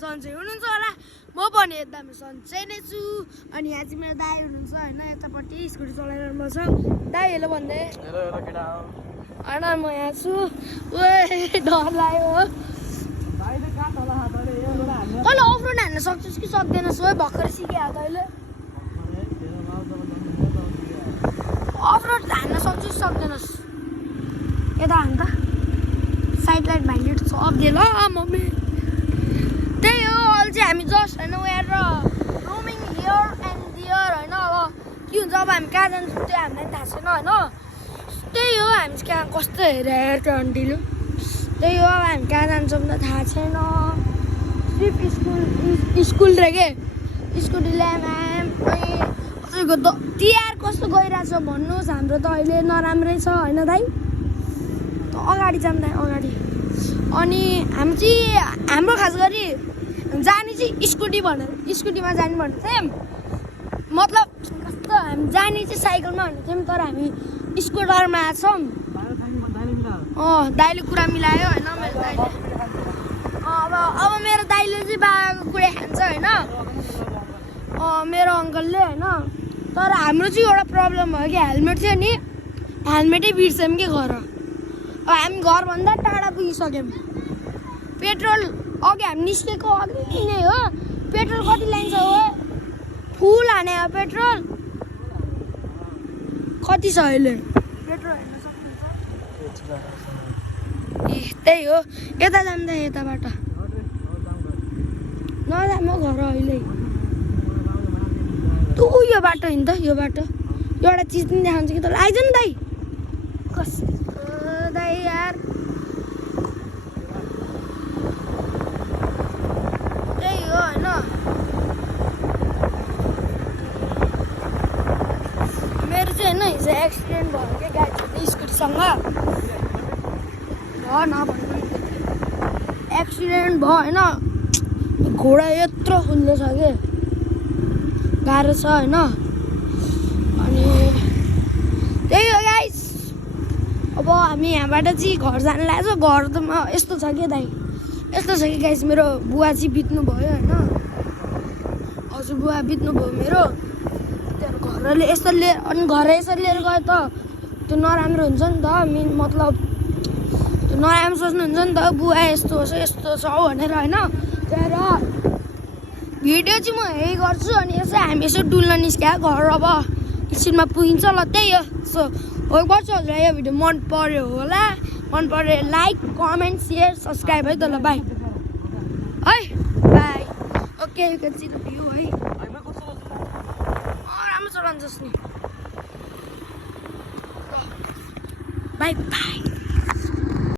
सन्चै हुनुहुन्छ होला म पनि एकदमै सन्चै नै छु अनि यहाँ चाहिँ मेरो दाइ हुनुहुन्छ होइन यतापट्टि स्कुटी चलाइरहनु छ दाइ हेलो भन्दै होइन म यहाँ छु डर लाग्यो हो कहिले अफरोड हान्न सक्छस् कि सक्दैनस् है भर्खर सिकेँ तैँले अफरोड हान्न सक्छस् सक्दैनस् यता हान् त साइड लाइट भाइलेट छ अब्दे ल मम्मी त्यही हो अहिले चाहिँ हामी जस्ट होइन where roaming here and there होइन अब के हुन्छ अब हामी कहाँ जान्छौँ त्यो हामीलाई थाहा छैन होइन त्यही हो हामी चाहिँ कहाँ कस्तो हेरेर त्यो आन्टीले त्यही हो अब हामी कहाँ जान्छौँ त थाहा छैन सिर्फ स्कुल रे के स्कुटी ल्याएम अनि कसैको तिहार कस्तो गइरहेछ भन्नुहोस् हाम्रो त अहिले नराम्रै छ होइन दाइ अगाडि जाऊँ दाइ अगाडि अनि हामी चाहिँ हाम्रो खास गरी जाने चाहिँ स्कुटी भनेर स्कुटीमा जाने भनेर चाहिँ मतलब कस्तो हामी जाने चाहिँ साइकलमा भनेर थियौँ तर हामी स्कुटरमा छौँ दाइले कुरा मिलायो होइन मेरो दाइले अब मेरो दाइले चाहिँ बाबाको कुरा खान्छ होइन मेरो अङ्कलले होइन तर हाम्रो चाहिँ एउटा प्रब्लम भयो कि हेलमेट थियो नि हेलमेटै बिर्स्यौँ कि घर अब हामी घरभन्दा टाढा पुगिसक्यौँ पेट्रोल अघि हामी निस्केको अघि नै हो पेट्रोल कति लाइन्छ हो फुल हाने हो पेट्रोल कति छ अहिले पेट्रोल हेर्न सक्नुहुन्छ ए त्यही हो यता जाँदा यताबाट नजा म घर अहिले तँ यो बाटो हिँड त यो बाटो एउटा चिज पनि देखाउँछ कि तँलाई आइज नि दाइ कस्तो दाइ यार त्यही हो होइन मेरो चाहिँ होइन हिजो एक्सिडेन्ट भयो क्या गाडी स्कुटीसँग नभन्नु एक्सिडेन्ट भयो होइन घोडा यत्रो खुल्लो छ कि गाह्रो छ होइन अनि त्यही हो गाइस अब हामी यहाँबाट चाहिँ घर जानु लाग्छ घर त यस्तो छ कि दाइ यस्तो छ कि गाइस मेरो बुवा चाहिँ बित्नु भयो होइन हजुर बुवा बित्नु भयो मेरो त्यहाँबाट घरले यस्तो लिएर अनि घर यसरी लिएर गयो त त्यो नराम्रो हुन्छ नि त मतलब त्यो नराम्रो सोच्नुहुन्छ नि त बुवा यस्तो छ भनेर होइन त्यहाँबाट भिडियो चाहिँ म यही गर्छु अनि यसो हामी यसो डुल्न निस्क्या घर अब एकछिनमा पुगिन्छ ल त्यही हो सो होप गर्छु हजुरलाई यो भिडियो मन पर्यो होला मन पर्यो लाइक कमेन्ट सेयर सब्सक्राइब है त ल बाई है by okay you can see the view है राम्रो चलाउँछस् नि बाई बाई